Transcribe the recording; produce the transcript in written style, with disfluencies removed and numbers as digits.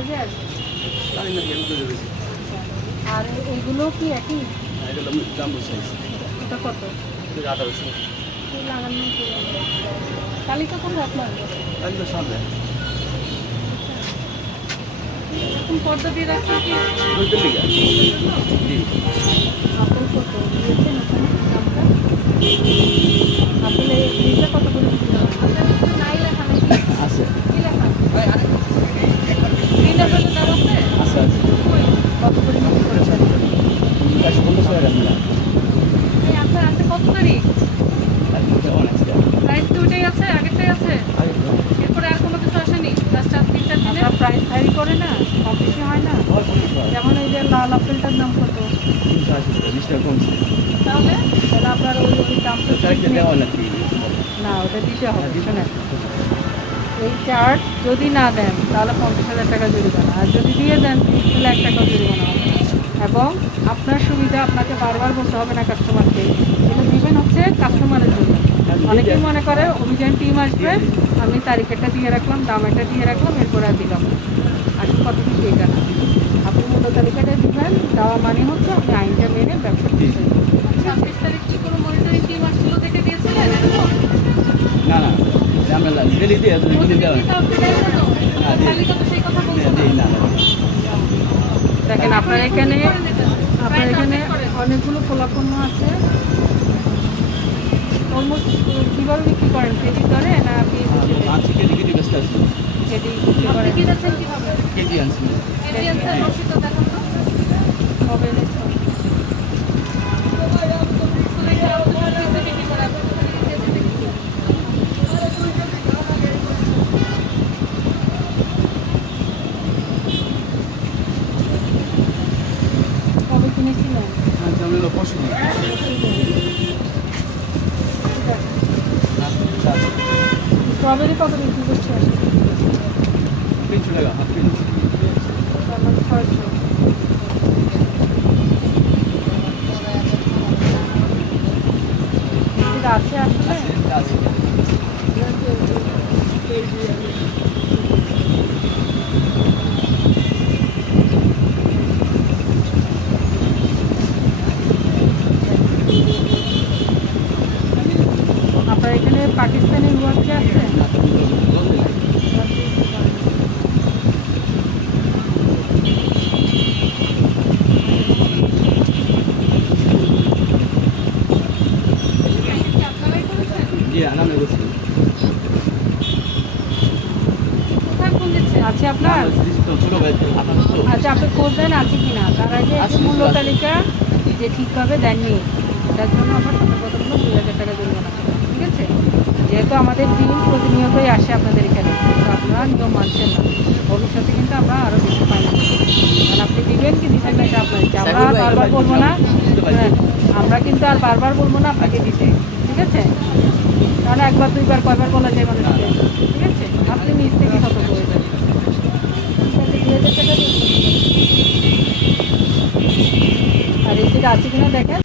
কাজে আসবে? জানি না কেন করে দিয়েছে। আর এইগুলো কি একই? এগুলো দাম বেশি আছে। ওটা কত? এটা 1800। এই লাগানো তালিকা কোথায় আপনার? একদম সামনে। এখন পর্দা দিয়ে রাখছেন কি? দুইটার লিগা। জি। আপেল কত দিয়েছেন ওখানে দামটা? আপেলের লিটার কত করে বিক্রি হয়? নাই লেখা নাকি? আছে। কি লেখা? গ্রিন আপেলের দাম আছে? আছে আছে। কই? কত করে বিক্রি করছেন? 150 টাকা দিলাম। এই আপনার আছে কত তারিখ? এটা অনেক আছে। প্রাইস তো ওইটাই আছে, আগেরটাই আছে। এরপরে আর কোনো কিছু আসেনি? লাস্ট 4-3 দিনে আপনারা প্রাইস ভ্যারি করে না? কম বেশি হয় না? যেমন এই যে লাল আপেলটার দাম কত? 380 টাকা কমছে। তাহলে তাহলে আপনার ওই দামটা তারিখটা দেওয়া নাকি? না, ওটা দিতে হবে। শোনেন, এই চার্ট যদি না দেন তাহলে 50,000 টাকা জরিমানা, আর যদি দিয়ে দেন 30 লাখ টাকা জরিমানা হবে। এবং আপনার সুবিধা, আপনাকে বারবার বলতে হবে না কাস্টমারকে, এটা দিবেন হচ্ছে কাস্টমারের জন্য। অনেকেই মনে করে অভিযান টিম আসবে, আমি তারিখটা দিয়ে রাখলাম, দাম এটা দিয়ে রাখলাম, এরপরে আর দিলাম না। আসল কথা কিন্তু এটা না। আপনি মূল্য তালিকাটা দিবেন, দেওয়া মানে হচ্ছে আপনি আইনটা মেনে ব্যবসা করছেন। 26 তারিখ কি কোনো মনিটরিং টিম আসছিল দেখে দিয়েছিলেন এরকম? না না আমরা ডেলি দিয়ে ডেলি দেওয়া তালিকা তো সেই কথা বলছেন না। না না দেখেন আপনার এখানে অনেকগুলো পোলাপণ্য আছে। তরমুজ কীভাবে বিক্রি করেন? কেজি দরে না আপনি আজকে কেজি কেজি ব্যস্ত আছি। কেজি বিক্রি করেন? কেজি আনছি। কবে এনেছেন? কবে কিনেছিলেন? আচ্ছা আমি হলো পশু দিই। স্ট্রবেরি কত বিক্রি করছে? 300 টাকা হাফ কেজি। 600। আছে আসলে? আছে। আপনার এখানে পাকিস্তানি রুয়াকি আছে? জি আনামে বলছি। আছে আপনার? ছোট ভাই আপনার তো আচ্ছা, আপনি খোঁজ দেন আছে কিনা, তার আগে একটু মূল্য তালিকা যে ঠিকভাবে দেননি, এটার জন্য আমার সতর্কতামূলক 2,000 টাকা জরিমানা করবেন। ঠিক আছে? যেহেতু আমাদের টিম প্রতিনিয়তই আসে আপনাদের এখানে, কিন্তু আপনারা নিয়ম মানছেন না, ভবিষ্যতে কিন্তু আমরা আরও বেশি পাই না। কারণ আপনি দিবেন কি দিচ্ছেন না এটা আপনার ইচ্ছা। আমরা আর বারবার বলবো না, হ্যাঁ, আমরা কিন্তু আর বারবার বলবো না আপনাকে দিতে। ঠিক আছে? কারণ একবার দুইবার কয়বার বলা যায় মানুষকে। ঠিক আছে? আপনি নিজ থেকে সতর্ক হয়ে যাবেন। ঠিক আছে, 2,000 টাকা দিন। আর এই যেটা আছে কিনা দেখেন।